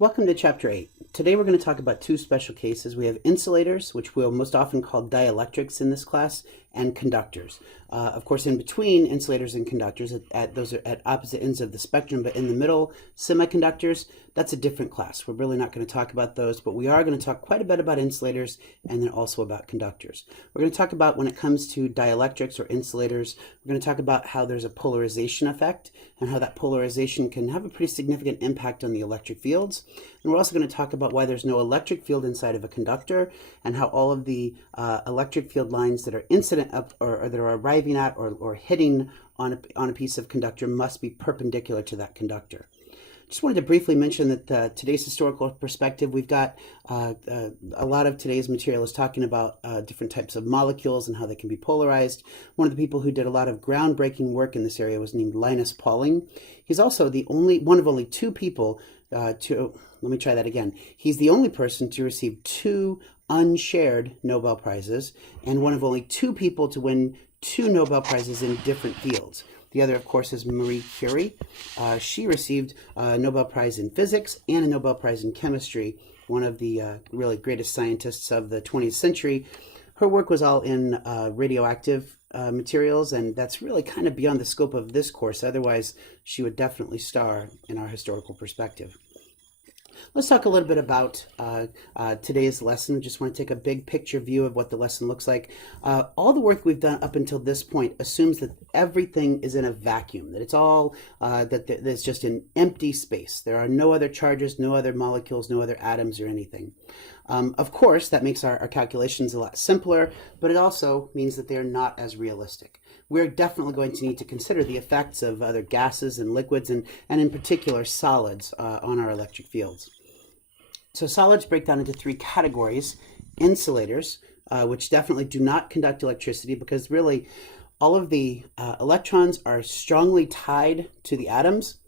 Welcome to Chapter 8. Today we're going to talk about two special cases. We have insulators, which we'll most often call dielectrics in this class, and conductors. Of course, in between insulators and conductors, those are at opposite ends of the spectrum, but in the middle, semiconductors, that's a different class. We're really not going to talk about those, but we are going to talk quite a bit about insulators and then also about conductors. We're going to talk about when it comes to dielectrics or insulators, we're going to talk about how there's a polarization effect and how that polarization can have a pretty significant impact on the electric fields. And we're also going to talk about why there's no electric field inside of a conductor and how all of the electric field lines that are incident up or that are arriving at or hitting on a piece of conductor must be perpendicular to that conductor. Just wanted to briefly mention that today's historical perspective, we've got a lot of today's material is talking about different types of molecules and how they can be polarized. One of the people who did a lot of groundbreaking work in this area was named Linus Pauling. He's also one of only two people He's the only person to receive two unshared Nobel Prizes and one of only two people to win two Nobel Prizes in different fields. The other, of course, is Marie Curie. She received a Nobel Prize in physics and a Nobel Prize in chemistry, one of the really greatest scientists of the 20th century. Her work was all in radioactive materials, and that's really kind of beyond the scope of this course. Otherwise, she would definitely star in our historical perspective. Let's talk a little bit about today's lesson. Just want to take a big picture view of what the lesson looks like. All the work we've done up until this point assumes that everything is in a vacuum, that it's all, there's just an empty space. There are no other charges, no other molecules, no other atoms or anything. Of course, that makes our calculations a lot simpler, but it also means that they're not as realistic. We're definitely going to need to consider the effects of other gases and liquids and in particular solids on our electric fields. So solids break down into three categories: insulators, which definitely do not conduct electricity because really all of the electrons are strongly tied to the atoms,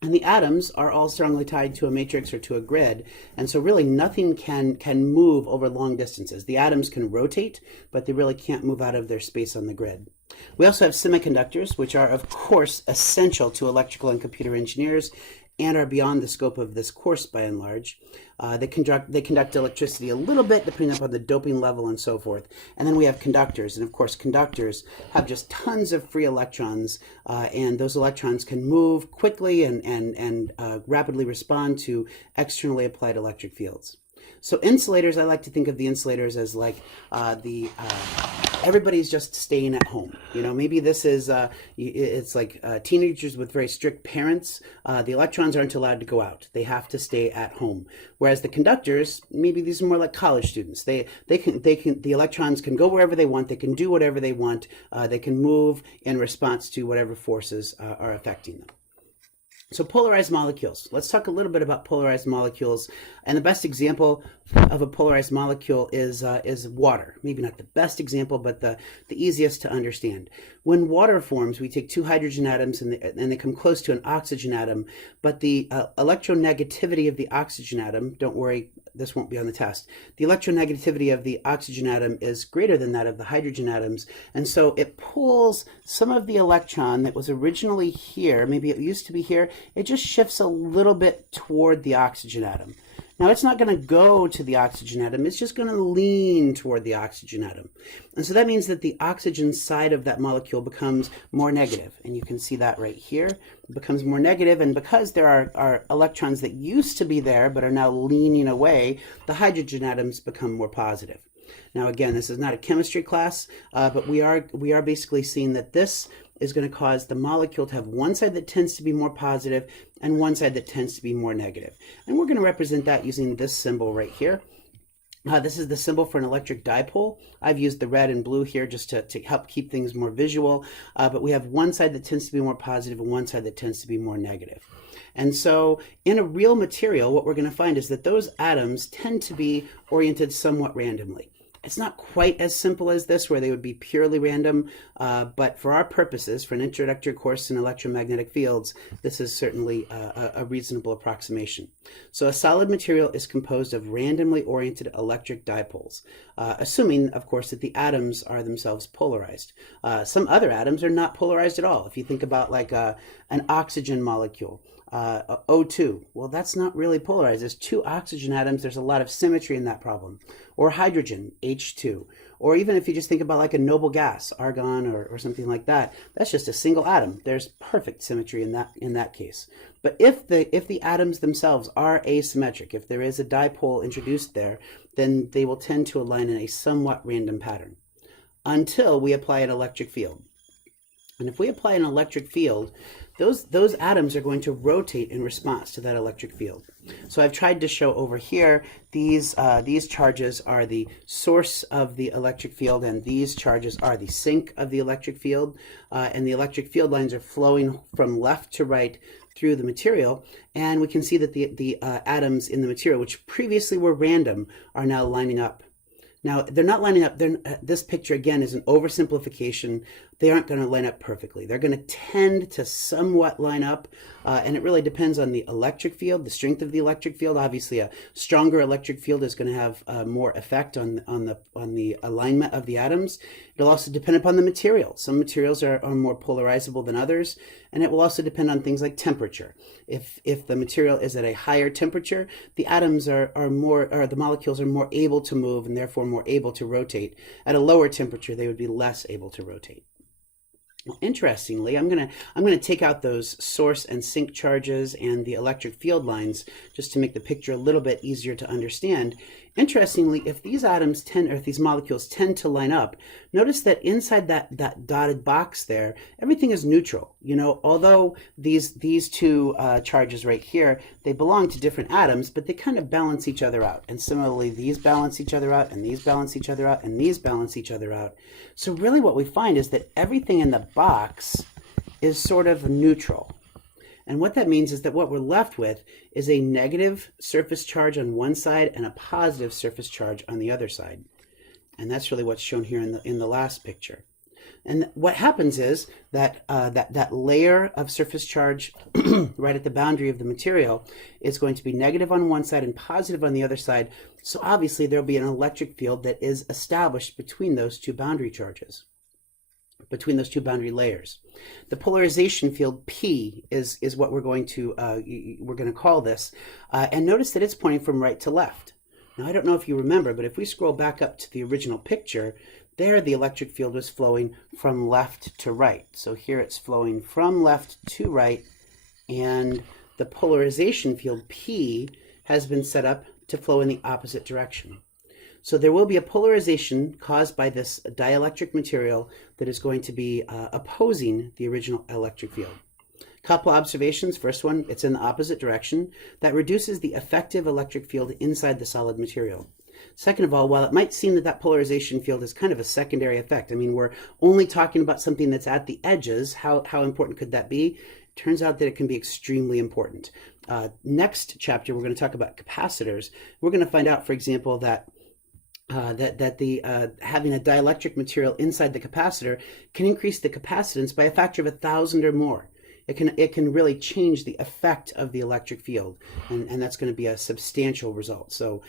and the atoms are all strongly tied to a matrix or to a grid, and so really nothing can move over long distances. The atoms can rotate, but they really can't move out of their space on the grid. We also have semiconductors, which are, of course, essential to electrical and computer engineers and are beyond the scope of this course by and large. They conduct electricity a little bit depending upon the doping level and so forth. And then we have conductors, and of course conductors have just tons of free electrons, and those electrons can move quickly and rapidly respond to externally applied electric fields. So insulators, I like to think of the insulators as like everybody's just staying at home. You know, maybe this is, it's like teenagers with very strict parents. The electrons aren't allowed to go out. They have to stay at home. Whereas the conductors, maybe these are more like college students. The electrons can go wherever they want. They can do whatever they want. They can move in response to whatever forces are affecting them. So polarized molecules. Let's talk a little bit about polarized molecules. And the best example of a polarized molecule is water. Maybe not the best example, but the easiest to understand. When water forms, we take two hydrogen atoms and they come close to an oxygen atom, but the electronegativity of the oxygen atom, don't worry, this won't be on the test. The electronegativity of the oxygen atom is greater than that of the hydrogen atoms, and so it pulls some of the electron that was originally here, maybe it used to be here, it just shifts a little bit toward the oxygen atom. Now, it's not going to go to the oxygen atom, it's just going to lean toward the oxygen atom. And so that means that the oxygen side of that molecule becomes more negative. And you can see that right here. It becomes more negative, and because there are electrons that used to be there but are now leaning away, the hydrogen atoms become more positive. Now, again, this is not a chemistry class, but we are basically seeing that this is going to cause the molecule to have one side that tends to be more positive and one side that tends to be more negative. And we're going to represent that using this symbol right here. This is the symbol for an electric dipole. I've used the red and blue here just to help keep things more visual, but we have one side that tends to be more positive and one side that tends to be more negative. And so in a real material, what we're going to find is that those atoms tend to be oriented somewhat randomly. It's not quite as simple as this, where they would be purely random, but for our purposes, for an introductory course in electromagnetic fields, this is certainly a reasonable approximation. So a solid material is composed of randomly oriented electric dipoles, assuming, of course, that the atoms are themselves polarized. Some other atoms are not polarized at all. If you think about like an oxygen molecule, O2. Well, that's not really polarized. There's two oxygen atoms. There's a lot of symmetry in that problem. Or hydrogen, H2. Or even if you just think about like a noble gas, argon or something like that, that's just a single atom. There's perfect symmetry in that case. But if the atoms themselves are asymmetric, if there is a dipole introduced there, then they will tend to align in a somewhat random pattern until we apply an electric field. And if we apply an electric field, those atoms are going to rotate in response to that electric field. So I've tried to show over here, these charges are the source of the electric field, and these charges are the sink of the electric field. And the electric field lines are flowing from left to right through the material, and we can see that the atoms in the material, which previously were random, are now lining up. Now, they're not lining up. This picture, again, is an oversimplification. They aren't going to line up perfectly. They're going to tend to somewhat line up, and it really depends on the electric field, the strength of the electric field. Obviously, a stronger electric field is going to have more effect on the alignment of the atoms. It'll also depend upon the material. Some materials are more polarizable than others, and it will also depend on things like temperature. If the material is at a higher temperature, the atoms the molecules are more able to move and therefore more able to rotate. At a lower temperature, they would be less able to rotate. Well, interestingly, I'm gonna take out those source and sink charges and the electric field lines just to make the picture a little bit easier to understand. Interestingly, if these molecules tend to line up, notice that inside that dotted box there, everything is neutral. You know, although these two charges right here, they belong to different atoms, but they kind of balance each other out. And similarly, these balance each other out, and these balance each other out, and these balance each other out. So really what we find is that everything in the box is sort of neutral. And what that means is that what we're left with is a negative surface charge on one side and a positive surface charge on the other side. And that's really what's shown here in the last picture. And what happens is that that layer of surface charge right at the boundary of the material is going to be negative on one side and positive on the other side. So obviously there'll be an electric field that is established between those two boundary charges, between those two boundary layers. The polarization field P is what we're going to call this, and notice that it's pointing from right to left. Now I don't know if you remember, but if we scroll back up to the original picture, there the electric field was flowing from left to right. So here it's flowing from left to right, and the polarization field P has been set up to flow in the opposite direction. So there will be a polarization caused by this dielectric material that is going to be opposing the original electric field. Couple observations. First one, it's in the opposite direction. That reduces the effective electric field inside the solid material. Second of all, while it might seem that polarization field is kind of a secondary effect, I mean, we're only talking about something that's at the edges. How important could that be? Turns out that it can be extremely important. Next chapter, we're going to talk about capacitors. We're going to find out, for example, that having a dielectric material inside the capacitor can increase the capacitance by a factor of 1,000 or more. It can really change the effect of the electric field, and that's going to be a substantial result. So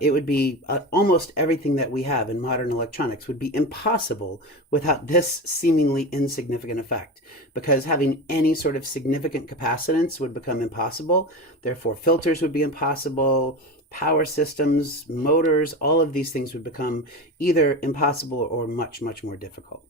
it would be almost everything that we have in modern electronics would be impossible without this seemingly insignificant effect, because having any sort of significant capacitance would become impossible. Therefore, filters would be impossible. Power systems, motors, all of these things would become either impossible or much, much more difficult.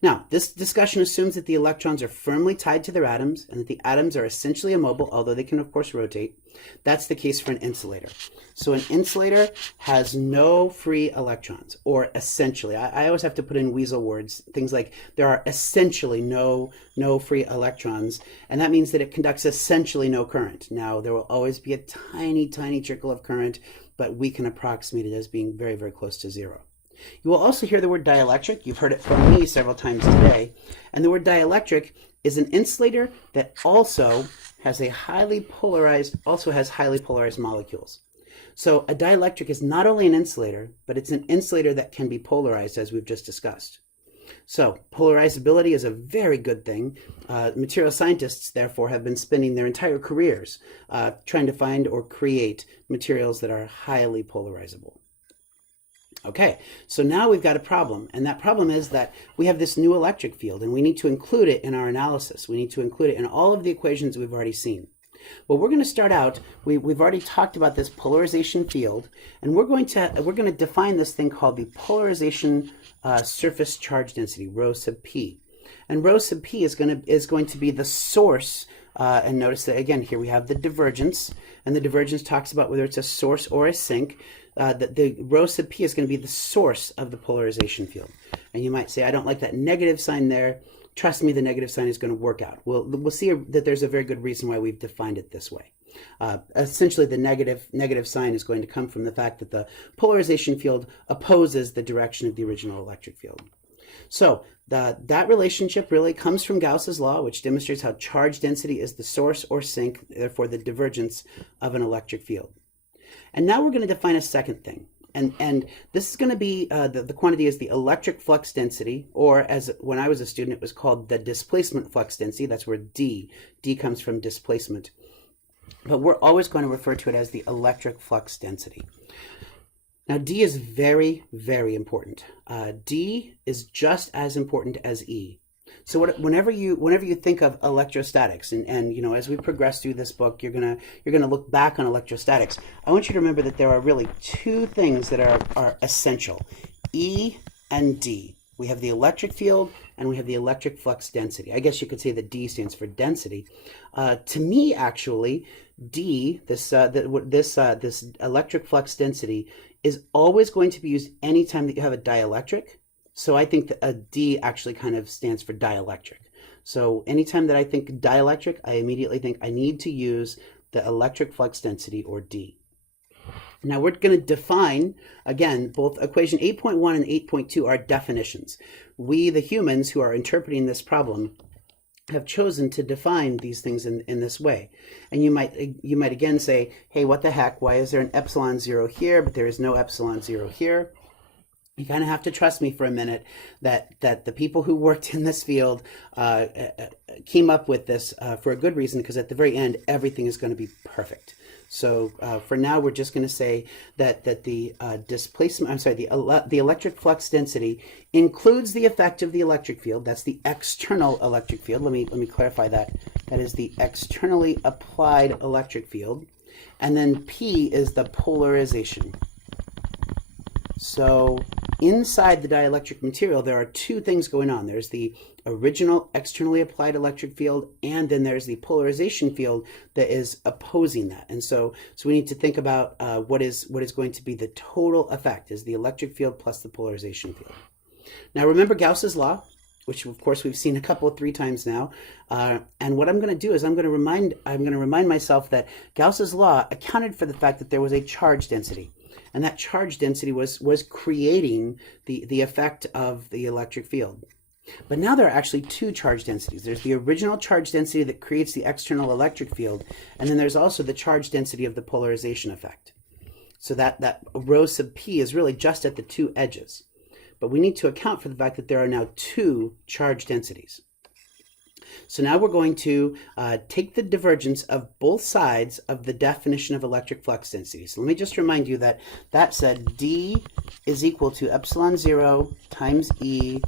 Now, this discussion assumes that the electrons are firmly tied to their atoms and that the atoms are essentially immobile, although they can, of course, rotate. That's the case for an insulator. So an insulator has no free electrons, or essentially. I always have to put in weasel words, things like there are essentially no free electrons, and that means that it conducts essentially no current. Now, there will always be a tiny, tiny trickle of current, but we can approximate it as being very, very close to zero. You will also hear the word dielectric. You've heard it from me several times today. And the word dielectric is an insulator that also has highly polarized molecules. So a dielectric is not only an insulator, but it's an insulator that can be polarized, as we've just discussed. So polarizability is a very good thing. Material scientists, therefore, have been spending their entire careers trying to find or create materials that are highly polarizable. Okay, so now we've got a problem, and that problem is that we have this new electric field, and we need to include it in our analysis. We need to include it in all of the equations we've already seen. Well, we're going to start out, we've already talked about this polarization field, and we're going to define this thing called the polarization surface charge density, rho sub p. And rho sub p is going to be the source, and notice that again here we have the divergence, and the divergence talks about whether it's a source or a sink. The rho sub p is going to be the source of the polarization field. And you might say, I don't like that negative sign there. Trust me, the negative sign is going to work out. We'll see that there's a very good reason why we've defined it this way. Essentially, the negative sign is going to come from the fact that the polarization field opposes the direction of the original electric field. So that relationship really comes from Gauss's law, which demonstrates how charge density is the source or sink, therefore the divergence of an electric field. And now we're going to define a second thing. And this is going to be, the quantity is the electric flux density, or as when I was a student, it was called the displacement flux density. That's where D comes from displacement. But we're always going to refer to it as the electric flux density. Now, D is very, very important. D is just as important as E. So whenever you think of electrostatics, and you know, as we progress through this book, you're gonna look back on electrostatics. I want you to remember that there are really two things that are essential: E and D. We have the electric field and we have the electric flux density. I guess you could say that D stands for density. To me, actually, D, this electric flux density, is always going to be used anytime that you have a dielectric. So I think that a D actually kind of stands for dielectric. So anytime that I think dielectric, I immediately think I need to use the electric flux density, or D. Now we're going to define, again, both equation 8.1 and 8.2 are definitions. We, the humans who are interpreting this problem, have chosen to define these things in this way. And you might again say, hey, what the heck? Why is there an epsilon 0 here, but there is no epsilon 0 here? You kind of have to trust me for a minute that the people who worked in this field came up with this for a good reason, because at the very end, everything is going to be perfect. So for now, we're just going to say that the the electric flux density includes the effect of the electric field. That's the external electric field. Let me clarify that. That is the externally applied electric field. And then P is the polarization. So inside the dielectric material, there are two things going on. There's the original externally applied electric field, and then there's the polarization field that is opposing that. And so we need to think about what is going to be the total effect, is the electric field plus the polarization field. Now remember Gauss's law, which of course we've seen three times now. And what I'm going to do is I'm going to remind myself that Gauss's law accounted for the fact that there was a charge density. And that charge density was creating the effect of the electric field. But now there are actually two charge densities. There's the original charge density that creates the external electric field, and then there's also the charge density of the polarization effect. So that rho sub p is really just at the two edges. But we need to account for the fact that there are now two charge densities. So now we're going to take the divergence of both sides of the definition of electric flux density. So let me just remind you that said D is equal to epsilon 0 times E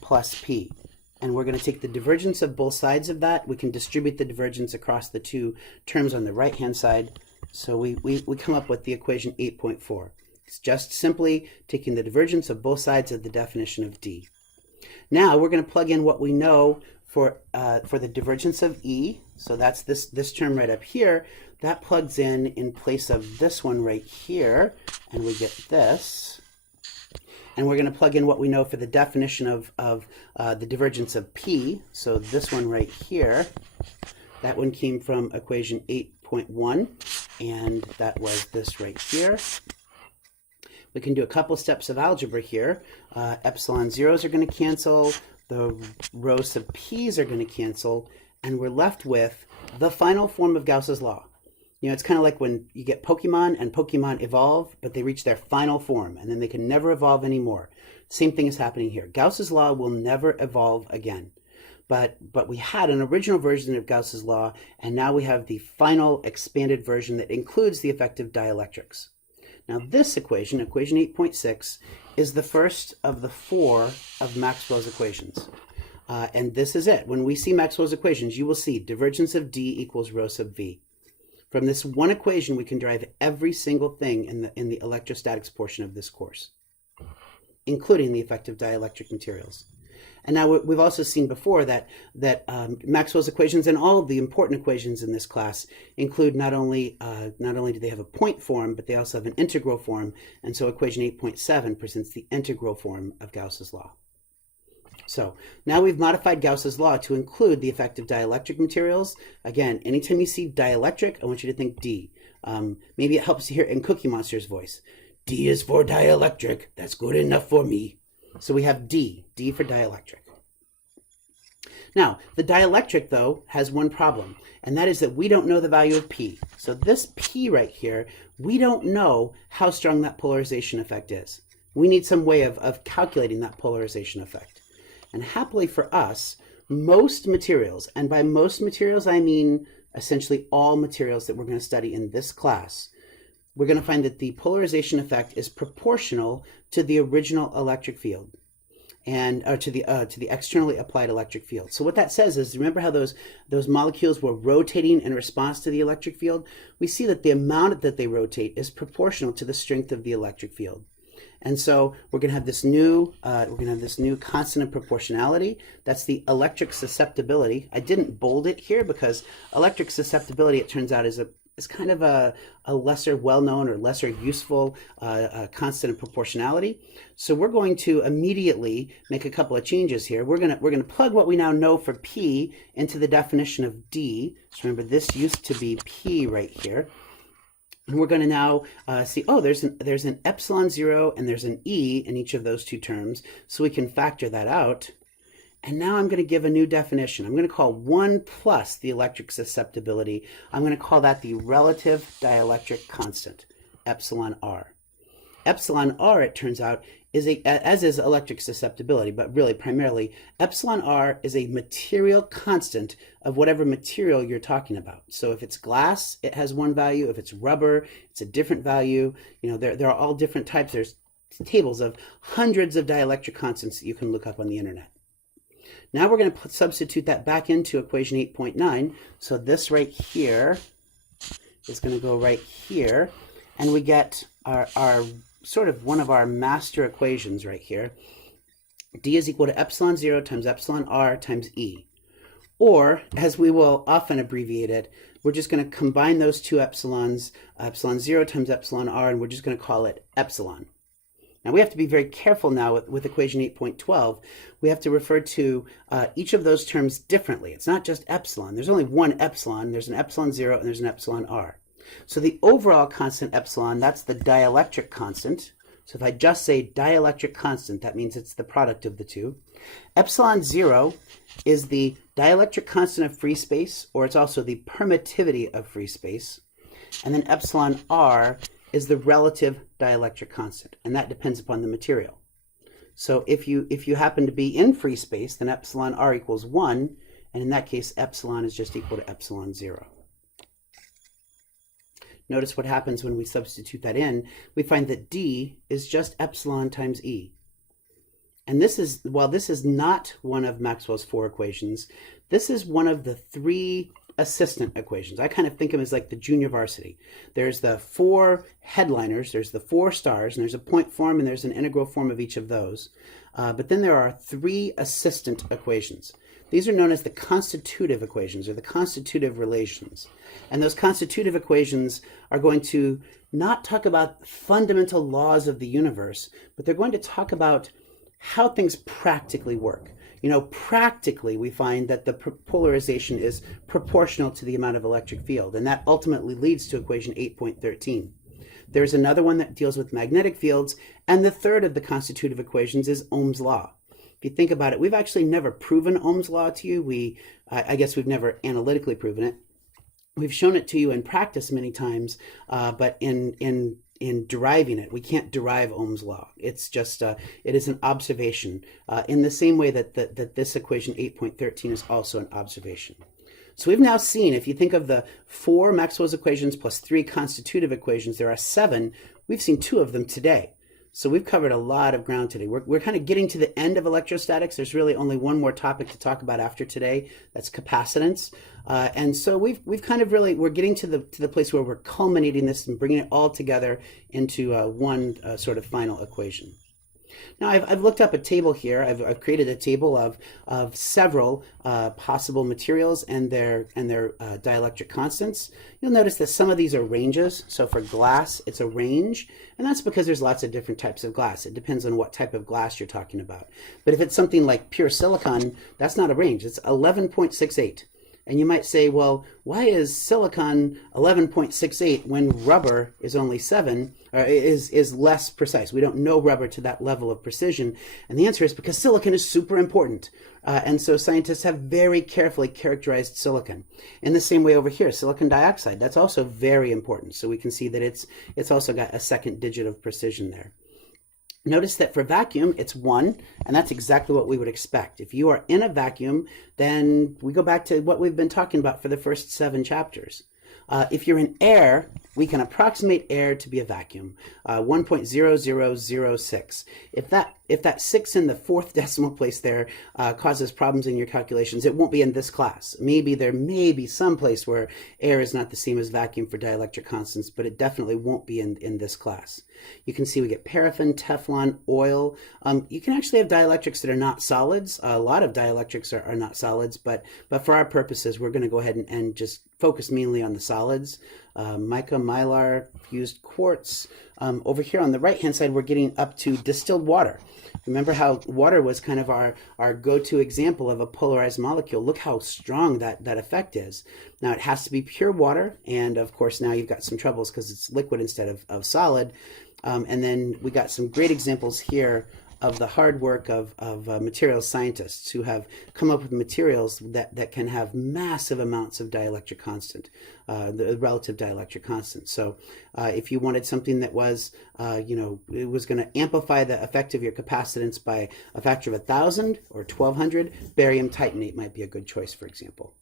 plus P. And we're going to take the divergence of both sides of that. We can distribute the divergence across the two terms on the right-hand side. So we come up with the equation 8.4. It's just simply taking the divergence of both sides of the definition of D. Now we're going to plug in what we know for the divergence of E. So that's this term right up here. That plugs in place of this one right here, and we get this. And we're going to plug in what we know for the definition of the divergence of P. So this one right here, that one came from equation 8.1, and that was this right here. We can do a couple steps of algebra here. Epsilon zeros are going to cancel. The rho sub p's are going to cancel. And we're left with the final form of Gauss's law. You know, it's kind of like when you get Pokemon and Pokemon evolve, but they reach their final form, and then they can never evolve anymore. Same thing is happening here. Gauss's law will never evolve again. But we had an original version of Gauss's law, and now we have the final expanded version that includes the effect of dielectrics. Now this equation, equation 8.6, is the first of the 4 of Maxwell's equations. And this is it. When we see Maxwell's equations, you will see divergence of D equals rho sub V. From this one equation, we can derive every single thing in the electrostatics portion of this course, including the effect of dielectric materials. And now we've also seen before that Maxwell's equations and all of the important equations in this class include not only do they have a point form, but they also have an integral form. And so equation 8.7 presents the integral form of Gauss's law. So now we've modified Gauss's law to include the effect of dielectric materials. Again, anytime you see dielectric, I want you to think D. Maybe it helps you hear in Cookie Monster's voice. D is for dielectric. That's good enough for me. So we have D for dielectric. Now, the dielectric, though, has one problem, and that is that we don't know the value of P. So this P right here, we don't know how strong that polarization effect is. We need some way of calculating that polarization effect. And happily for us, most materials, and by most materials I mean essentially all materials that we're going to study in this class, we're going to find that the polarization effect is proportional to the original electric field, and to the externally applied electric field. So what that says is, remember how those molecules were rotating in response to the electric field? We see that the amount that they rotate is proportional to the strength of the electric field. And so we're going to have this new constant of proportionality. That's the electric susceptibility. I didn't bold it here because electric susceptibility, it turns out, is kind of a lesser well-known or lesser useful constant of proportionality. So we're going to immediately make a couple of changes here. We're going to plug what we now know for P into the definition of D. So remember, this used to be P right here. And we're going to now see, oh, there's an epsilon 0 and there's an E in each of those two terms. So we can factor that out. And now I'm going to give a new definition. I'm going to call 1 plus the electric susceptibility. I'm going to call that the relative dielectric constant, epsilon R. Epsilon R, it turns out, as is electric susceptibility, but really primarily, epsilon R is a material constant of whatever material you're talking about. So if it's glass, it has one value. If it's rubber, it's a different value. You know, there are all different types. There's tables of hundreds of dielectric constants that you can look up on the internet. Now we're going to substitute that back into equation 8.9. So this right here is going to go right here, and we get our sort of one of our master equations right here. D is equal to epsilon 0 times epsilon R times E. Or, as we will often abbreviate it, we're just going to combine those two epsilons, epsilon 0 times epsilon R, and we're just going to call it epsilon. Now we have to be very careful now with equation 8.12. We have to refer to each of those terms differently. It's not just epsilon. There's only one epsilon. There's an epsilon 0 and there's an epsilon R. So the overall constant epsilon, that's the dielectric constant. So if I just say dielectric constant, that means it's the product of the two. Epsilon 0 is the dielectric constant of free space, or it's also the permittivity of free space. And then epsilon R is the relative dielectric constant, and that depends upon the material. So if you happen to be in free space, then epsilon R equals 1, and in that case, epsilon is just equal to epsilon 0. Notice what happens when we substitute that in. We find that D is just epsilon times E. And this is, while this is not one of Maxwell's 4 equations, this is one of the 3 assistant equations. I kind of think of them as like the junior varsity. There's the 4 headliners, there's the 4 stars, and there's a point form and there's an integral form of each of those. But then there are 3 assistant equations. These are known as the constitutive equations, or the constitutive relations. And those constitutive equations are going to not talk about fundamental laws of the universe, but they're going to talk about how things practically work. You know, practically we find that the polarization is proportional to the amount of electric field, and that ultimately leads to equation 8.13. There's another one that deals with magnetic fields, and the third of the constitutive equations is Ohm's law. If you think about it, we've actually never proven Ohm's law to you. I guess we've never analytically proven it. We've shown it to you in practice many times, but in deriving it, we can't derive Ohm's law. It's just, it is an observation, in the same way that this equation 8.13 is also an observation. So we've now seen, if you think of the 4 Maxwell's equations plus 3 constitutive equations, there are 7 We've seen 2 of them today. So we've covered a lot of ground today. We're kind of getting to the end of electrostatics. There's really only one more topic to talk about after today. That's capacitance. And so we've kind of really, we're getting to the place where we're culminating this and bringing it all together into one sort of final equation. Now I've looked up a table here. I've created a table of several possible materials and their dielectric constants. You'll notice that some of these are ranges. So for glass, it's a range, and that's because there's lots of different types of glass. It depends on what type of glass you're talking about. But if it's something like pure silicon, that's not a range. It's 11.68. And you might say, well, why is silicon 11.68 when rubber is only 7, or is less precise? We don't know rubber to that level of precision. And the answer is because silicon is super important. And so scientists have very carefully characterized silicon. In the same way over here, silicon dioxide, that's also very important. So we can see that it's also got a second digit of precision there. Notice that for vacuum, it's 1, and that's exactly what we would expect. If you are in a vacuum, then we go back to what we've been talking about for the first 7 chapters. If you're in air, we can approximate air to be a vacuum, 1.0006. If that 6 in the 4th decimal place there causes problems in your calculations, it won't be in this class. Maybe there may be some place where air is not the same as vacuum for dielectric constants, but it definitely won't be in this class. You can see we get paraffin, Teflon, oil. You can actually have dielectrics that are not solids. A lot of dielectrics are not solids, but for our purposes, we're going to go ahead and just focus mainly on the solids. Mica, mylar, fused quartz. Over here on the right-hand side, we're getting up to distilled water. Remember how water was kind of our go-to example of a polarized molecule. Look how strong that effect is. Now, it has to be pure water, and of course, now you've got some troubles because it's liquid instead of solid. And then we got some great examples here of the hard work of materials scientists who have come up with materials that can have massive amounts of dielectric constant, the relative dielectric constant. So if you wanted something that was, it was going to amplify the effect of your capacitance by a factor of 1,000 or 1,200, barium titanate might be a good choice, for example.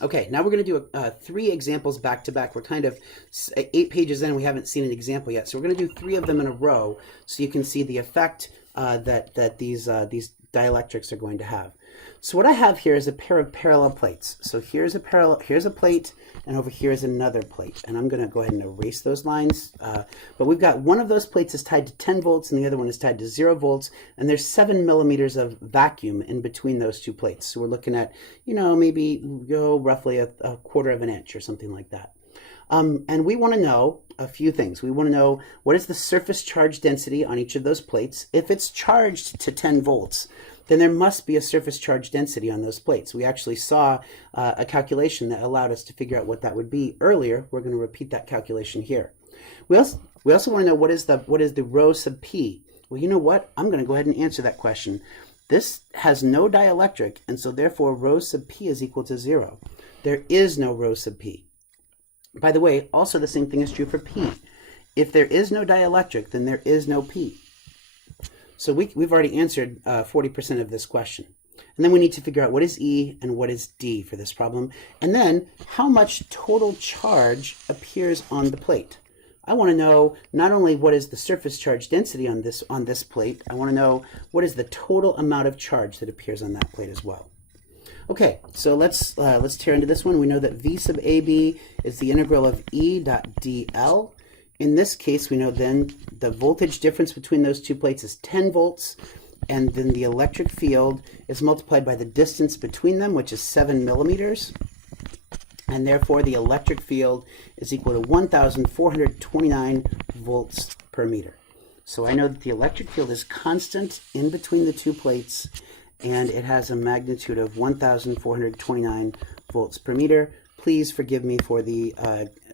Okay, now we're going to do 3 examples back to back. We're kind of 8 pages in, we haven't seen an example yet. So we're going to do 3 of them in a row so you can see the effect that these dielectrics are going to have. So what I have here is a pair of parallel plates. So here's a plate, and over here is another plate. And I'm going to go ahead and erase those lines. But we've got one of those plates is tied to 10 volts, and the other one is tied to 0 volts. And there's 7 millimeters of vacuum in between those 2 plates. So we're looking at, maybe roughly a quarter of an inch or something like that. And we want to know a few things. We want to know what is the surface charge density on each of those plates. If it's charged to 10 volts, then there must be a surface charge density on those plates. We actually saw a calculation that allowed us to figure out what that would be earlier. We're going to repeat that calculation here. We also want to know what is the rho sub p. Well, you know what? I'm going to go ahead and answer that question. This has no dielectric, and so therefore rho sub p is equal to 0. There is no rho sub p. By the way, also the same thing is true for P. If there is no dielectric, then there is no P. So we've already answered 40% of this question. And then we need to figure out what is E and what is D for this problem. And then how much total charge appears on the plate. I want to know not only what is the surface charge density on this plate, I want to know what is the total amount of charge that appears on that plate as well. Okay, so let's tear into this one. We know that V sub AB is the integral of E dot dl. In this case, we know then the voltage difference between those 2 plates is 10 volts, and then the electric field is multiplied by the distance between them, which is 7 millimeters, and therefore the electric field is equal to 1,429 volts per meter. So I know that the electric field is constant in between the 2 plates, and it has a magnitude of 1,429 volts per meter. Please forgive me for the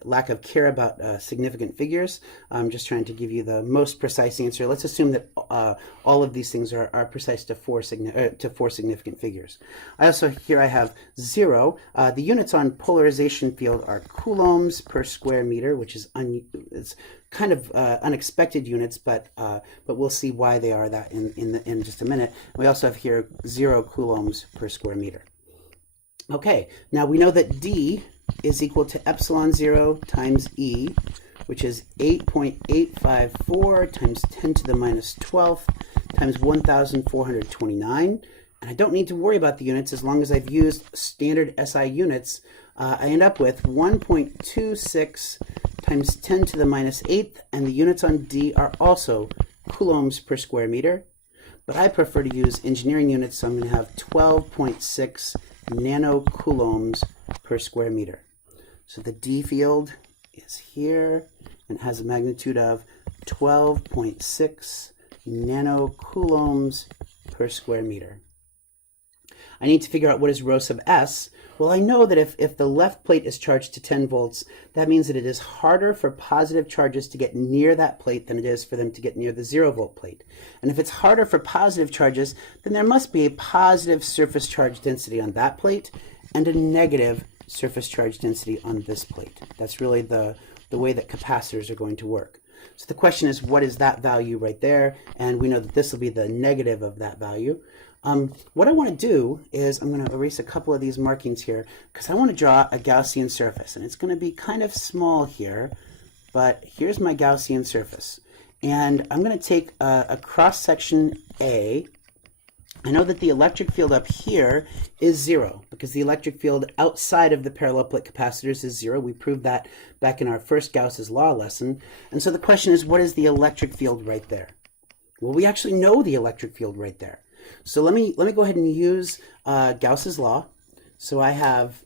lack of care about significant figures. I'm just trying to give you the most precise answer. Let's assume that all of these things are precise to 4 significant figures. I have 0. The units on polarization field are coulombs per square meter, which is it's kind of unexpected units, but we'll see why they are that in just a minute. We also have here 0 coulombs per square meter. Okay, now we know that D is equal to epsilon 0 times E, which is 8.854 times 10 to the minus 12th times 1,429. And I don't need to worry about the units as long as I've used standard SI units. I end up with 1.26 times 10 to the minus 8th, and the units on D are also coulombs per square meter. But I prefer to use engineering units, so I'm going to have 12.6 nanocoulombs per square meter. So the D field is here, and it has a magnitude of 12.6 nanocoulombs per square meter. I need to figure out what is rho sub s. Well, I know that if the left plate is charged to 10 volts, that means that it is harder for positive charges to get near that plate than it is for them to get near the 0 volt plate. And if it's harder for positive charges, then there must be a positive surface charge density on that plate and a negative surface charge density on this plate. That's really the way that capacitors are going to work. So the question is, what is that value right there? And we know that this will be the negative of that value. What I want to do is I'm going to erase a couple of these markings here because I want to draw a Gaussian surface, and it's going to be kind of small here, but here's my Gaussian surface. And I'm going to take a cross-section A. I know that the electric field up here is 0 because the electric field outside of the parallel plate capacitors is 0. We proved that back in our first Gauss's law lesson. And so the question is, what is the electric field right there? Well, we actually know the electric field right there. So let me go ahead and use Gauss's law. So I have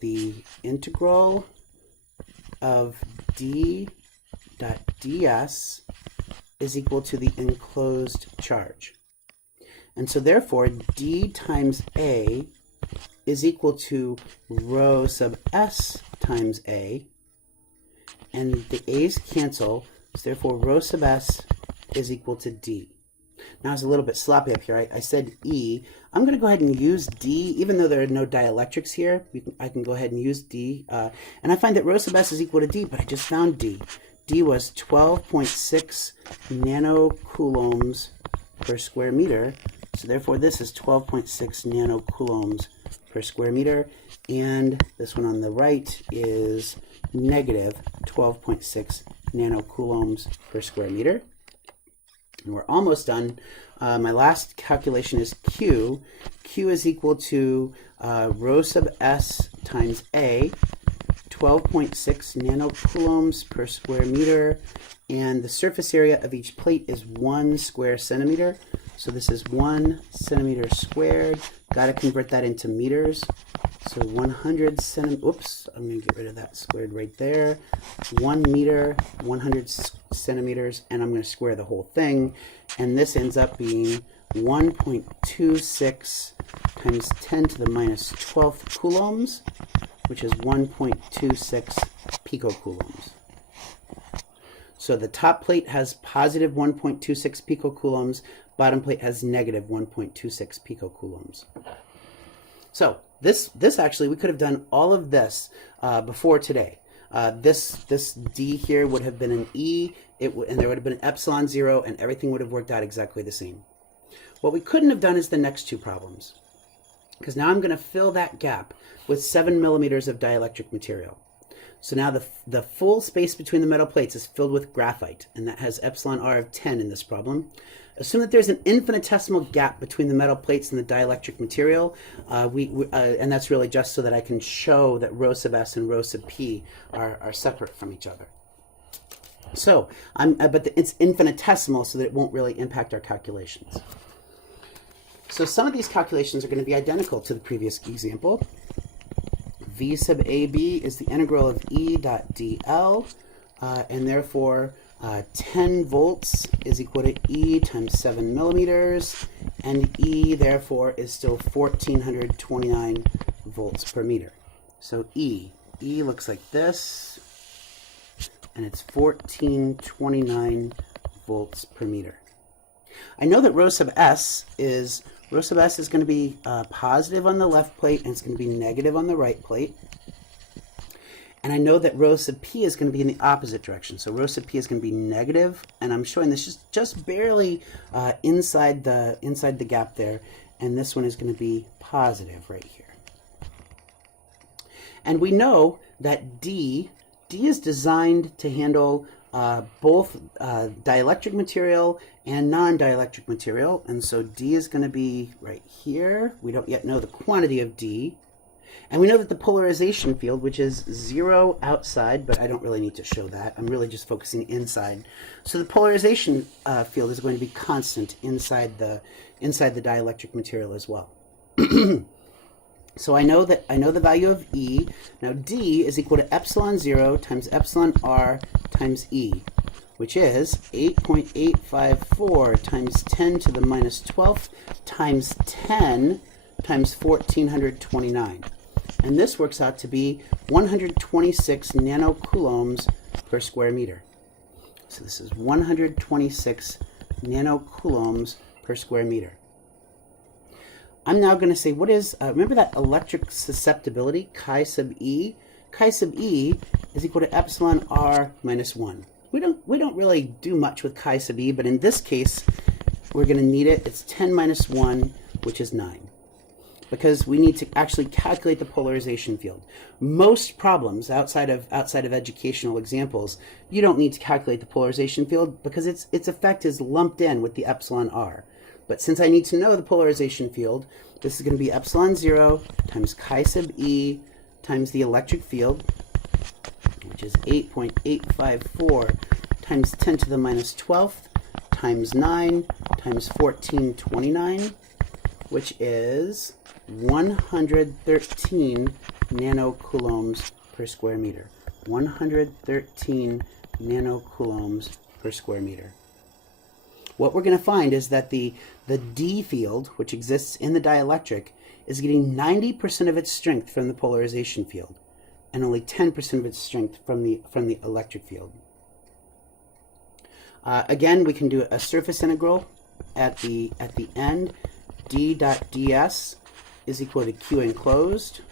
the integral of d dot ds is equal to the enclosed charge. And so therefore d times a is equal to rho sub s times a, and the a's cancel, so therefore rho sub s is equal to d. Now it's a little bit sloppy up here. I said E. I'm going to go ahead and use D, even though there are no dielectrics here. I can go ahead and use D. And I find that rho sub s is equal to D, but I just found D. D was 12.6 nanocoulombs per square meter. So therefore this is 12.6 nanocoulombs per square meter. And this one on the right is negative 12.6 nanocoulombs per square meter. And we're almost done. My last calculation is Q. Q is equal to rho sub s times A, 12.6 nanocoulombs per square meter, and the surface area of each plate is 1 square centimeter. So this is 1 centimeter squared. Got to convert that into meters. So 100 centimeters. Oops, I'm going to get rid of that squared right there. 1 meter, 100 centimeters, and I'm going to square the whole thing. And this ends up being 1.26 times 10 to the minus 12th coulombs, which is 1.26 picocoulombs. So the top plate has positive 1.26 picocoulombs, bottom plate has negative 1.26 picocoulombs. So this actually, we could have done all of this before today. This D here would have been an E, and there would have been an epsilon 0, and everything would have worked out exactly the same. What we couldn't have done is the next two problems, because now I'm going to fill that gap with 7 millimeters of dielectric material. So now the full space between the metal plates is filled with graphite, and that has epsilon r of 10 in this problem. Assume that there's an infinitesimal gap between the metal plates and the dielectric material, and that's really just so that I can show that rho sub s and rho sub p are separate from each other. So, it's infinitesimal, so that it won't really impact our calculations. So some of these calculations are going to be identical to the previous example. V sub AB is the integral of E dot dl, and therefore 10 volts is equal to E times 7 millimeters, and E therefore is still 1429 volts per meter. So E looks like this, and it's 1429 volts per meter. I know that rho sub s is going to be positive on the left plate, and it's going to be negative on the right plate. And I know that rho sub p is going to be in the opposite direction. So rho sub p is going to be negative, and I'm showing this just barely inside the gap there, and this one is going to be positive right here. And we know that D is designed to handle both dielectric material and non-dielectric material. And so D is going to be right here. We don't yet know the quantity of D. And we know that the polarization field, which is 0 outside, but I don't really need to show that. I'm really just focusing inside. So the polarization field is going to be constant inside the dielectric material as well. So I know the value of E. Now D is equal to epsilon 0 times epsilon R times E, which is 8.854 times 10 to the minus 12th times 10 times 1429. And this works out to be 126 nanocoulombs per square meter. So this is 126 nanocoulombs per square meter. I'm now going to say, what is, remember that electric susceptibility, chi sub E? Chi sub E is equal to epsilon R minus 1. We don't really do much with chi sub E, but in this case, we're going to need it. It's 10 minus 1, which is 9. Because we need to actually calculate the polarization field. Most problems outside of educational examples, you don't need to calculate the polarization field because its effect is lumped in with the epsilon R. But since I need to know the polarization field, this is going to be epsilon 0 times chi sub E times the electric field, which is 8.854 times 10 to the minus 12th times 9 times 1429, which is 113 nanocoulombs per square meter. 113 nanocoulombs per square meter. What we're going to find is that the D field, which exists in the dielectric, is getting 90% of its strength from the polarization field, and only 10% of its strength from the electric field. Again, we can do a surface integral at the end. D dot ds is equal to Q enclosed,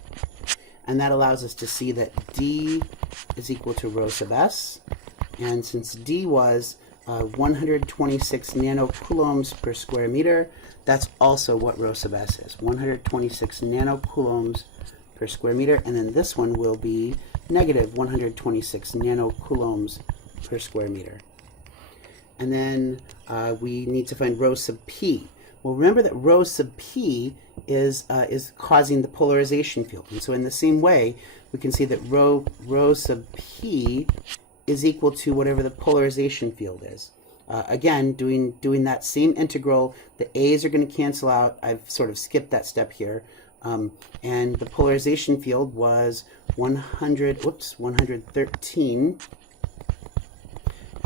and that allows us to see that D is equal to rho sub s, and since D was 126 nanocoulombs per square meter, that's also what rho sub s is, 126 nanocoulombs per square meter, and then this one will be negative 126 nanocoulombs per square meter. And then we need to find rho sub p. Well, remember that rho sub p is causing the polarization field. And so in the same way, we can see that rho sub p is equal to whatever the polarization field is. Again, doing that same integral, the a's are going to cancel out. I've sort of skipped that step here. And the polarization field was 113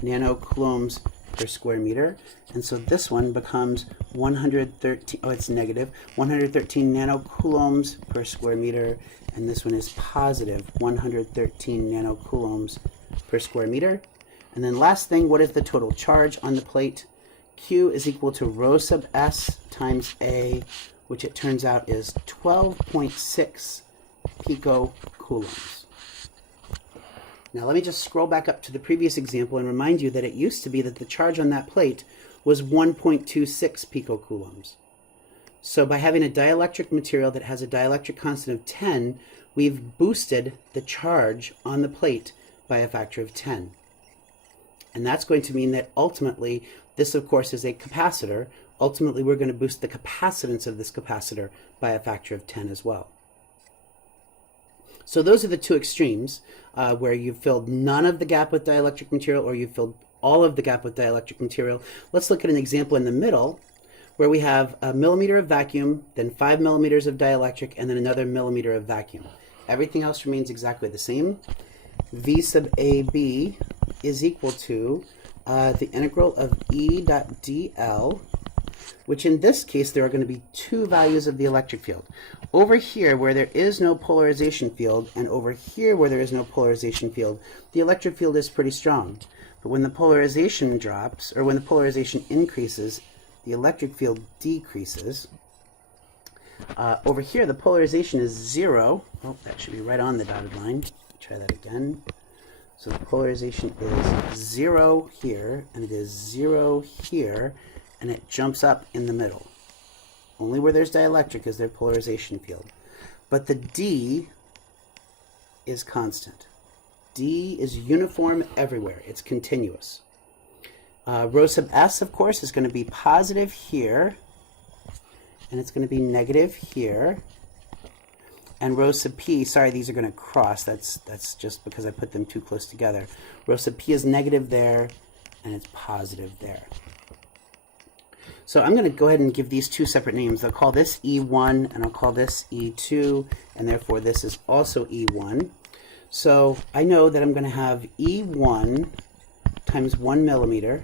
nanocoulombs per square meter, and so this one becomes 113, it's negative, 113 nanocoulombs per square meter, and this one is positive 113 nanocoulombs per square meter. And then last thing, what is the total charge on the plate? Q is equal to rho sub s times A, which it turns out is 12.6 picocoulombs. Now let me just scroll back up to the previous example and remind you that it used to be that the charge on that plate was 1.26 picocoulombs. So by having a dielectric material that has a dielectric constant of 10, we've boosted the charge on the plate by a factor of 10. And that's going to mean that ultimately, this of course is a capacitor, ultimately we're going to boost the capacitance of this capacitor by a factor of 10 as well. So those are the two extremes, where you've filled none of the gap with dielectric material or you've filled all of the gap with dielectric material. Let's look at an example in the middle where we have a millimeter of vacuum, then 5 millimeters of dielectric, and then another millimeter of vacuum. Everything else remains exactly the same. V sub AB is equal to the integral of E dot dl, which in this case there are going to be two values of the electric field. Over here where there is no polarization field and over here where there is no polarization field, the electric field is pretty strong. But when the polarization drops, or when the polarization increases, the electric field decreases. Over here the polarization is 0. Oh, that should be right on the dotted line. Try that again. So the polarization is 0 here, and it is 0 here, and it jumps up in the middle. Only where there's dielectric is there polarization field. But the D is constant. D is uniform everywhere. It's continuous. Rho sub S, of course, is going to be positive here, and it's going to be negative here. And rho sub P, sorry, these are going to cross. That's just because I put them too close together. Rho sub P is negative there, and it's positive there. So I'm going to go ahead and give these two separate names. I'll call this E1, and I'll call this E2, and therefore this is also E1. So I know that I'm going to have E1 times 1 millimeter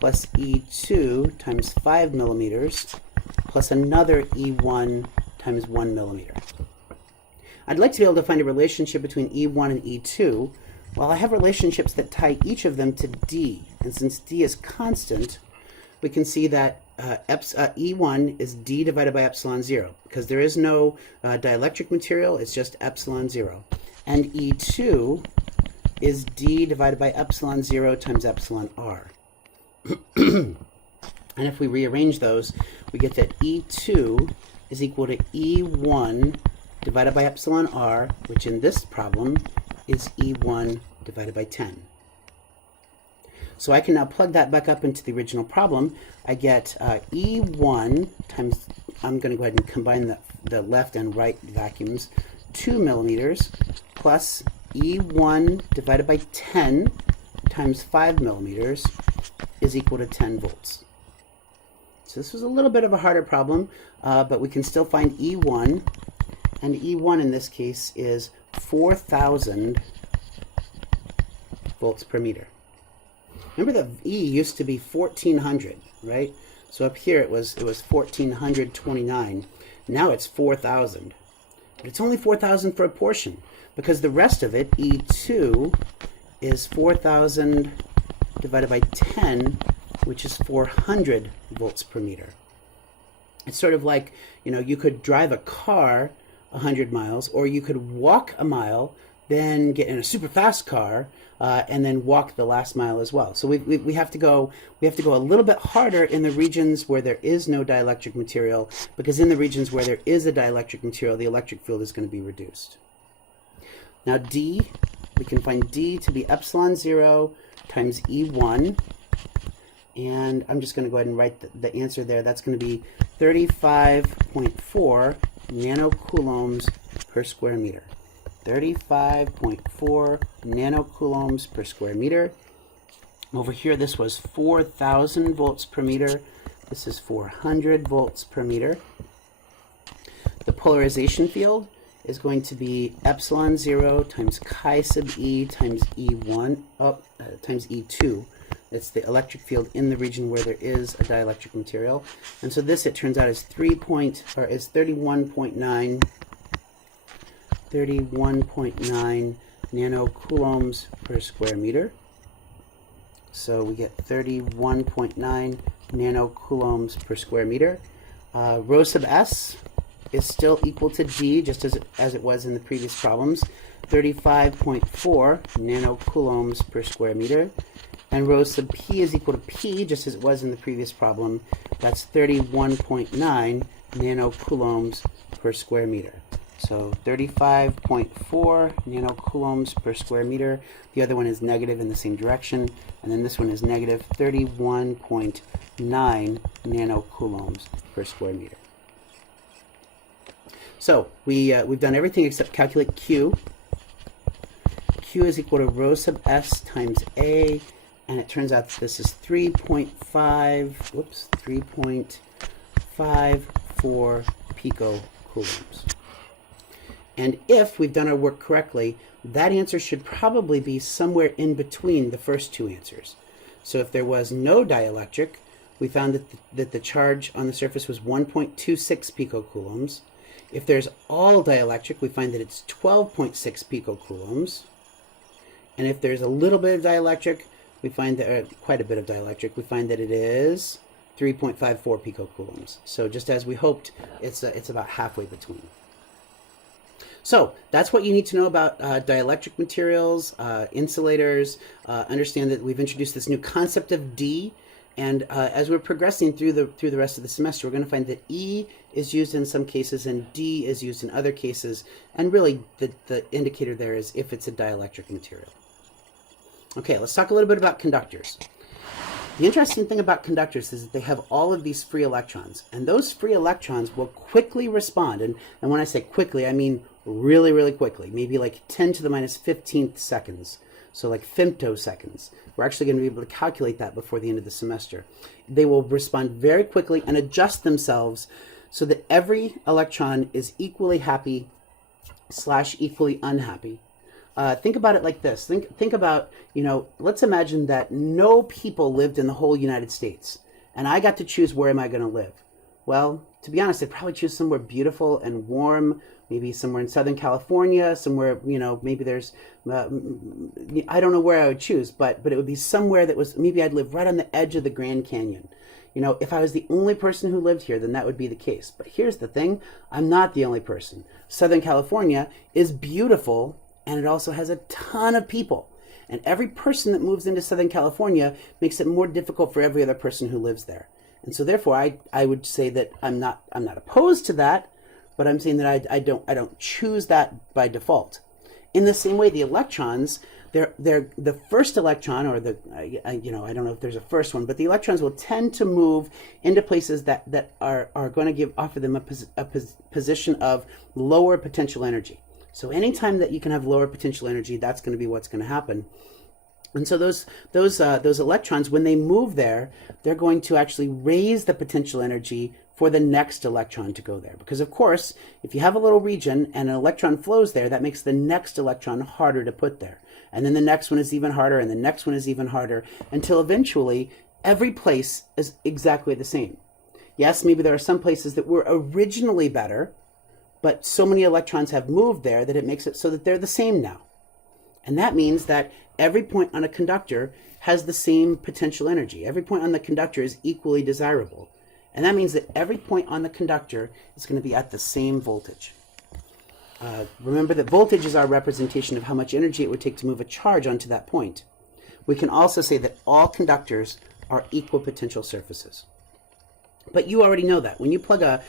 plus E2 times 5 millimeters plus another E1 times 1 millimeter. I'd like to be able to find a relationship between E1 and E2. Well, I have relationships that tie each of them to D. And since D is constant, we can see that E1 is D divided by epsilon 0. Because there is no dielectric material, it's just epsilon 0. And E2 is D divided by epsilon 0 times epsilon R. And if we rearrange those, we get that E2 is equal to E1 divided by epsilon R, which in this problem is E1 divided by 10. So I can now plug that back up into the original problem. I get E1 times, I'm going to go ahead and combine the left and right vacuums, 2 millimeters plus E1 divided by 10 times 5 millimeters is equal to 10 volts. So this was a little bit of a harder problem, but we can still find E1, and E1 in this case is 4,000 volts per meter. Remember that E used to be 1,400, right? So up here it was 1,429. Now it's 4,000. But it's only 4,000 for a portion, because the rest of it, E2, is 4,000 divided by 10, which is 400 volts per meter. It's sort of like, you could drive a car 100 miles, or you could walk a mile, then get in a super fast car, and then walk the last mile as well. So we have to go a little bit harder in the regions where there is no dielectric material, because in the regions where there is a dielectric material, the electric field is going to be reduced. Now D, we can find D to be epsilon 0 times E1, and I'm just going to go ahead and write the answer there. That's going to be 35.4 nanocoulombs per square meter. 35.4 nanocoulombs per square meter. Over here, this was 4,000 volts per meter. This is 400 volts per meter. The polarization field is going to be epsilon 0 times chi sub E times E1 times E2. It's the electric field in the region where there is a dielectric material. And so this, it turns out, is 31.9 nanocoulombs per square meter. So we get 31.9 nanocoulombs per square meter. Rho sub S is still equal to D, just as it was in the previous problems, 35.4 nanocoulombs per square meter. And rho sub P is equal to P, just as it was in the previous problem. That's 31.9 nanocoulombs per square meter. So 35.4 nanocoulombs per square meter. The other one is negative in the same direction. And then this one is negative 31.9 nanocoulombs per square meter. So we've done everything except calculate Q. Q is equal to rho sub S times A. And it turns out that this is 3.54 picocoulombs. And if we've done our work correctly, that answer should probably be somewhere in between the first two answers. So if there was no dielectric, we found that the charge on the surface was 1.26 picocoulombs. If there's all dielectric, we find that it's 12.6 picocoulombs. And if there's a little bit of dielectric, we find that, quite a bit of dielectric, we find that it is 3.54 picocoulombs. So just as we hoped, it's about halfway between. So that's what you need to know about dielectric materials, insulators. Understand that we've introduced this new concept of D, And as we're progressing through the rest of the semester, we're going to find that E is used in some cases and D is used in other cases. And really, the indicator there is if it's a dielectric material. Okay, let's talk a little bit about conductors. The interesting thing about conductors is that they have all of these free electrons. And those free electrons will quickly respond. And when I say quickly, I mean really, really quickly. Maybe like 10 to the minus 15th seconds. So like femtoseconds. We're actually going to be able to calculate that before the end of the semester. They will respond very quickly and adjust themselves so that every electron is equally happy / equally unhappy. Think about it like this. Think about, let's imagine that no people lived in the whole United States, and I got to choose where am I going to live. Well, to be honest, I'd probably choose somewhere beautiful and warm, maybe somewhere in Southern California, somewhere, maybe there's, I don't know where I would choose, but it would be somewhere that was, maybe I'd live right on the edge of the Grand Canyon. If I was the only person who lived here, then that would be the case. But here's the thing, I'm not the only person. Southern California is beautiful, and it also has a ton of people. And every person that moves into Southern California makes it more difficult for every other person who lives there. And so therefore, I would say that I'm not opposed to that, but I'm saying that I don't choose that by default. In the same way, the electrons, they're the first electron, or I don't know if there's a first one, but the electrons will tend to move into places that are going to offer them a position of lower potential energy. So anytime that you can have lower potential energy, that's going to be what's going to happen. And so those electrons, when they move there, they're going to actually raise the potential energy for the next electron to go there. Because of course, if you have a little region and an electron flows there, that makes the next electron harder to put there. And then the next one is even harder, and the next one is even harder, until eventually every place is exactly the same. Yes, maybe there are some places that were originally better, but so many electrons have moved there that it makes it so that they're the same now. And that means that every point on a conductor has the same potential energy. Every point on the conductor is equally desirable. And that means that every point on the conductor is going to be at the same voltage. Remember that voltage is our representation of how much energy it would take to move a charge onto that point. We can also say that all conductors are equal potential surfaces. But you already know that when you plug a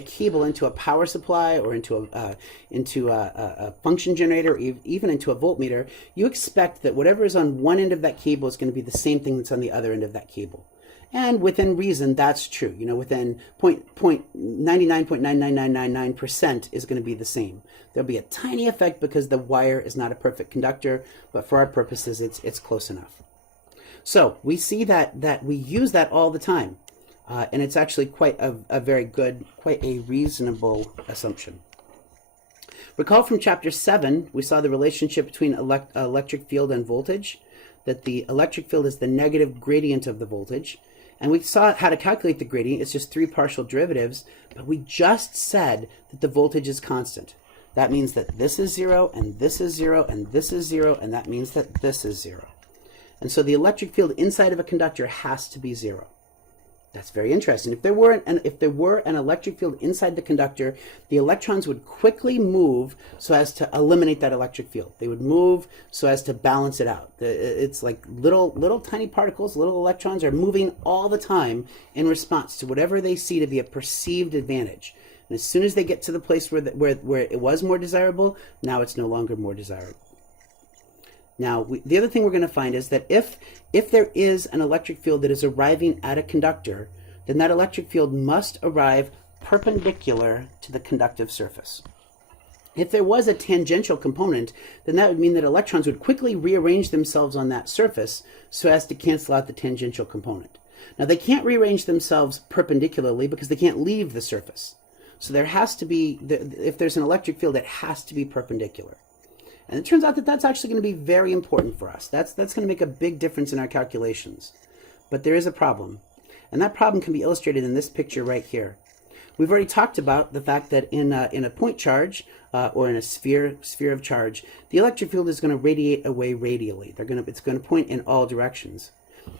cable into a power supply or into a function generator, or even into a voltmeter, you expect that whatever is on one end of that cable is going to be the same thing that's on the other end of that cable. And within reason, that's true. Within 99.99999% is going to be the same. There'll be a tiny effect because the wire is not a perfect conductor, but for our purposes, it's close enough. So we see that we use that all the time. And it's actually quite a very good, quite a reasonable assumption. Recall from chapter 7, we saw the relationship between electric field and voltage, that the electric field is the negative gradient of the voltage. And we saw how to calculate the gradient. It's just 3 partial derivatives, but we just said that the voltage is constant. That means that this is 0, and this is 0, and this is 0, and that means that this is 0. And so the electric field inside of a conductor has to be 0. That's very interesting. If there were an electric field inside the conductor, the electrons would quickly move so as to eliminate that electric field. They would move so as to balance it out. It's like little tiny particles, little electrons are moving all the time in response to whatever they see to be a perceived advantage. And as soon as they get to the place where it was more desirable, now it's no longer more desirable. Now, the other thing we're going to find is that if there is an electric field that is arriving at a conductor, then that electric field must arrive perpendicular to the conductive surface. If there was a tangential component, then that would mean that electrons would quickly rearrange themselves on that surface so as to cancel out the tangential component. Now, they can't rearrange themselves perpendicularly because they can't leave the surface. So there has to be, if there's an electric field, it has to be perpendicular. And it turns out that that's actually going to be very important for us. That's going to make a big difference in our calculations. But there is a problem. And that problem can be illustrated in this picture right here. We've already talked about the fact that in a point charge or in a sphere of charge, the electric field is going to radiate away radially. It's going to point in all directions.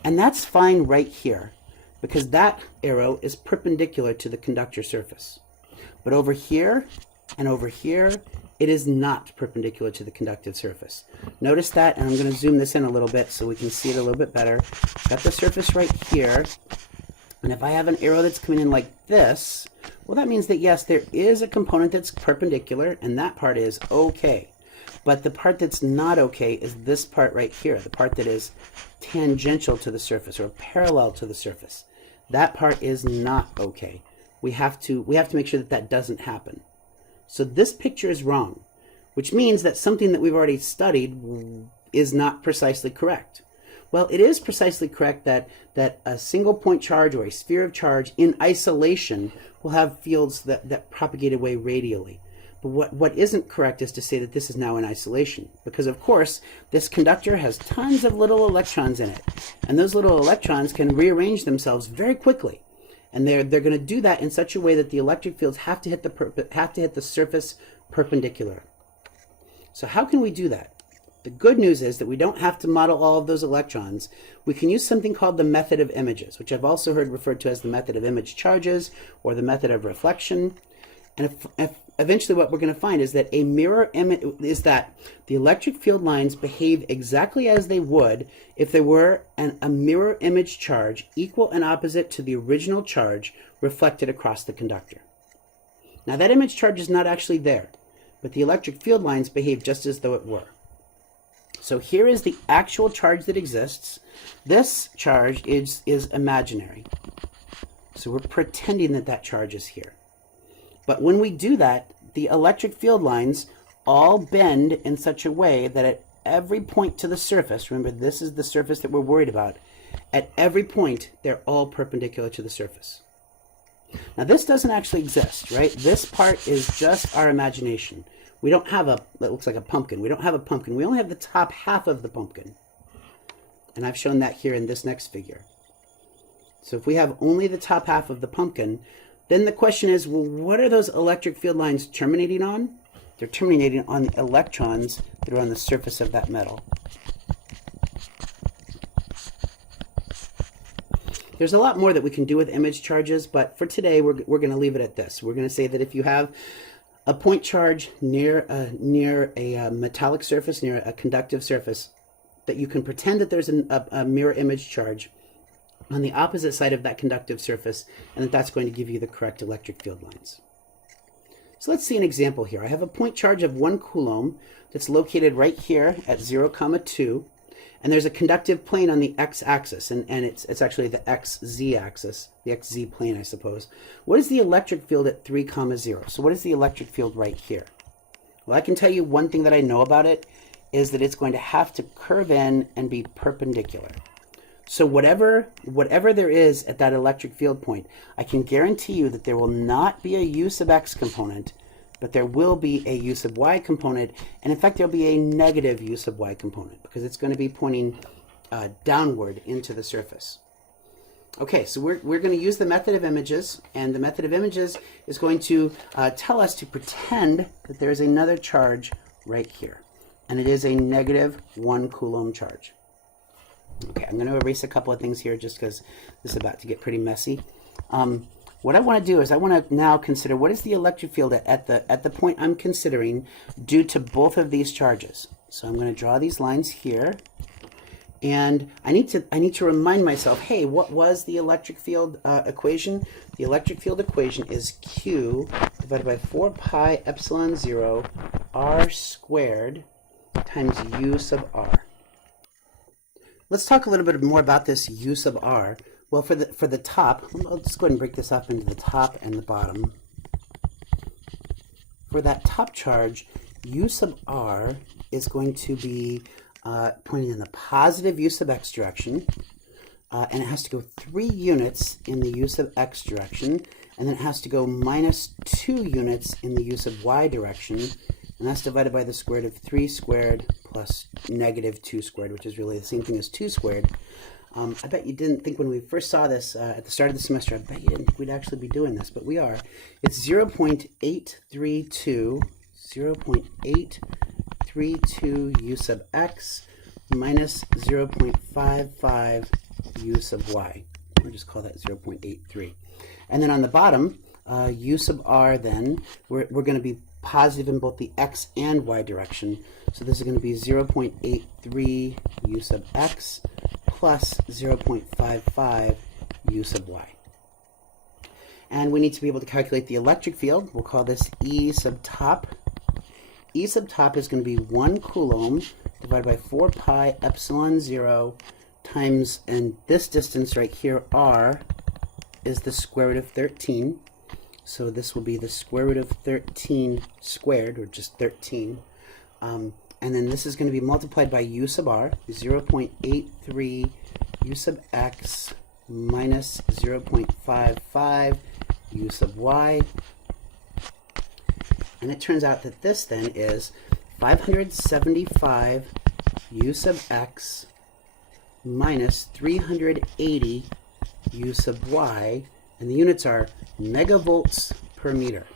And that's fine right here because that arrow is perpendicular to the conductor surface. But over here and over here it is not perpendicular to the conductive surface. Notice that, and I'm going to zoom this in a little bit so we can see it a little bit better. Got the surface right here, and if I have an arrow that's coming in like this, well, that means that yes, there is a component that's perpendicular, and that part is okay. But the part that's not okay is this part right here, the part that is tangential to the surface or parallel to the surface. That part is not okay. We have to make sure that that doesn't happen. So this picture is wrong, which means that something that we've already studied is not precisely correct. Well, it is precisely correct that a single point charge or a sphere of charge in isolation will have fields that propagate away radially. But what isn't correct is to say that this is now in isolation, because of course this conductor has tons of little electrons in it, and those little electrons can rearrange themselves very quickly, and they're going to do that in such a way that the electric fields have to hit the surface perpendicular. So how can we do that? The good news is that we don't have to model all of those electrons. We can use something called the method of images, which I've also heard referred to as the method of image charges or the method of reflection. And if eventually what we're going to find is that a mirror image is that the electric field lines behave exactly as they would if there were a mirror image charge equal and opposite to the original charge reflected across the conductor. Now that image charge is not actually there, but the electric field lines behave just as though it were. So here is the actual charge that exists. This charge is imaginary. So we're pretending that that charge is here. But when we do that, the electric field lines all bend in such a way that at every point to the surface, remember this is the surface that we're worried about, at every point they're all perpendicular to the surface. Now this doesn't actually exist, right? This part is just our imagination. We don't have that looks like a pumpkin. We don't have a pumpkin. We only have the top half of the pumpkin. And I've shown that here in this next figure. So if we have only the top half of the pumpkin, then the question is, well, what are those electric field lines terminating on? They're terminating on the electrons that are on the surface of that metal. There's a lot more that we can do with image charges, but for today we're going to leave it at this. We're going to say that if you have a point charge near a metallic surface, near a conductive surface, that you can pretend that there's a mirror image charge on the opposite side of that conductive surface, and that's going to give you the correct electric field lines. So let's see an example here. I have a point charge of 1 coulomb that's located right here at 0, 2, and there's a conductive plane on the x-axis, and it's actually the xz axis, the xz plane, I suppose. What is the electric field at 3, 0? So what is the electric field right here? Well, I can tell you one thing that I know about it is that it's going to have to curve in and be perpendicular. So whatever there is at that electric field point, I can guarantee you that there will not be a u sub x component, but there will be a u sub y component, and in fact there'll be a negative u sub y component because it's going to be pointing downward into the surface. Okay, so we're going to use the method of images, and the method of images is going to tell us to pretend that there is another charge right here, and it is a negative 1 coulomb charge. Okay, I'm going to erase a couple of things here just because this is about to get pretty messy. What I want to do is I want to now consider what is the electric field at the point I'm considering due to both of these charges. So I'm going to draw these lines here, and I need to remind myself, hey, what was the electric field equation? The electric field equation is Q divided by 4 pi epsilon 0 r squared times u sub r. Let's talk a little bit more about this u sub r. Well, for the top, I'll just go ahead and break this up into the top and the bottom. For that top charge, u sub r is going to be pointing in the positive u sub x direction, and it has to go 3 units in the u sub x direction, and then it has to go minus 2 units in the u sub y direction, and that's divided by the square root of 3 squared plus negative 2 squared, which is really the same thing as 2 squared. I bet you didn't think when we first saw this at the start of the semester, I bet you didn't think we'd actually be doing this, but we are. It's 0.832 u sub x minus 0.55 u sub y. We'll just call that 0.83. And then on the bottom, u sub r then, we're going to be positive in both the x and y direction. So this is going to be 0.83 u sub x plus 0.55 u sub y. And we need to be able to calculate the electric field. We'll call this E sub top. E sub top is going to be 1 coulomb divided by 4 pi epsilon 0 times, and this distance right here, r, is the square root of 13. So this will be the square root of 13 squared, or just 13. And then this is going to be multiplied by u sub r, 0.83 u sub x minus 0.55 u sub y. And it turns out that this then is 575 u sub x minus 380 u sub y, and the units are megavolts per meter.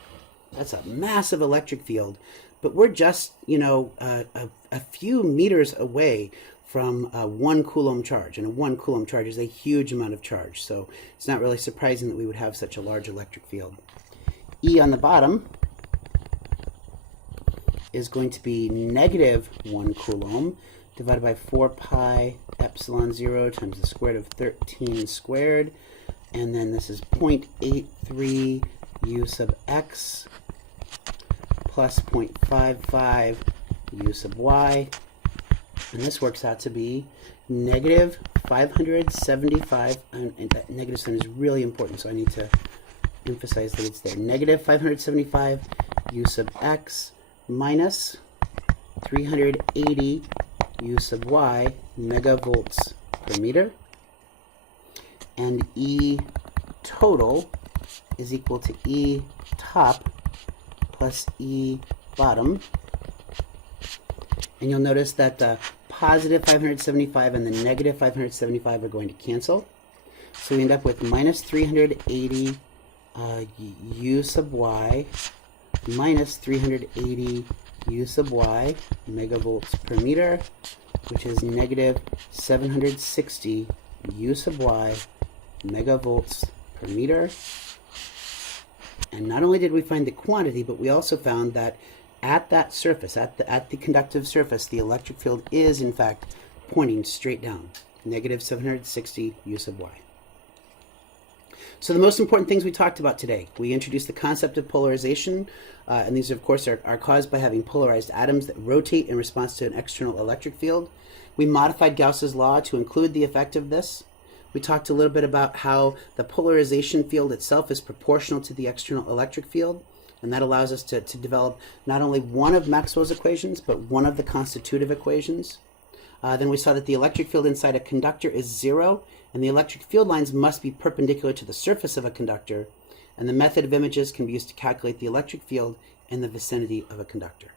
That's a massive electric field, but we're just, a few meters away from a 1 coulomb charge, and a 1 coulomb charge is a huge amount of charge, so it's not really surprising that we would have such a large electric field. E on the bottom is going to be negative 1 coulomb divided by 4 pi epsilon 0 times the square root of 13 squared, and then this is 0.83 u sub x plus 0.55 u sub y, and this works out to be negative 575, and that negative sign is really important, so I need to emphasize that it's there. Negative 575 u sub x minus 380 u sub y megavolts per meter, and E total is equal to E top plus E bottom. And you'll notice that the positive 575 and the negative 575 are going to cancel. So we end up with minus 380 u sub y minus 380 u sub y megavolts per meter, which is negative 760 u sub y megavolts per meter. And not only did we find the quantity, but we also found that at that surface, at the conductive surface, the electric field is in fact pointing straight down, negative 760 u sub y. So the most important things we talked about today, we introduced the concept of polarization, and these of course are caused by having polarized atoms that rotate in response to an external electric field. We modified Gauss's law to include the effect of this. We talked a little bit about how the polarization field itself is proportional to the external electric field, and that allows us to develop not only one of Maxwell's equations, but one of the constitutive equations. Then we saw that the electric field inside a conductor is 0, and the electric field lines must be perpendicular to the surface of a conductor, and the method of images can be used to calculate the electric field in the vicinity of a conductor.